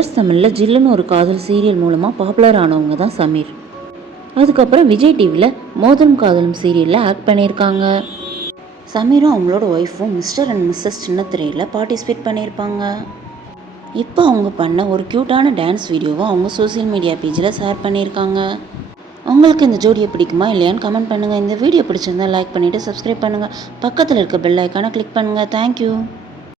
Colours தமிழில் ஜில்லுன்னு ஒரு காதல் சீரியல் மூலமாக பாப்புலர் ஆனவங்க தான் சமீர். அதுக்கப்புறம் விஜய் டிவியில் மோதலும் காதலும் சீரியலில் ஆக்ட் பண்ணியிருக்காங்க. சமீரும் அவங்களோட ஒய்ஃபும் மிஸ்டர் அண்ட் மிஸ்ஸஸ் சின்னத்திரையில் பார்ட்டிசிபேட் பண்ணியிருப்பாங்க. இப்போ அவங்க பண்ண ஒரு க்யூட்டான டான்ஸ் வீடியோவை அவங்க சோசியல் மீடியா பேஜில் ஷேர் பண்ணியிருக்காங்க. உங்களுக்கு இந்த ஜோடியை பிடிக்குமா இல்லையான்னு கமெண்ட் பண்ணுங்கள். இந்த வீடியோ பிடிச்சிருந்தா லைக் பண்ணிவிட்டு சப்ஸ்கிரைப் பண்ணுங்கள். பக்கத்தில் இருக்க பெல் ஐக்கானை கிளிக் பண்ணுங்கள். தேங்க்யூ.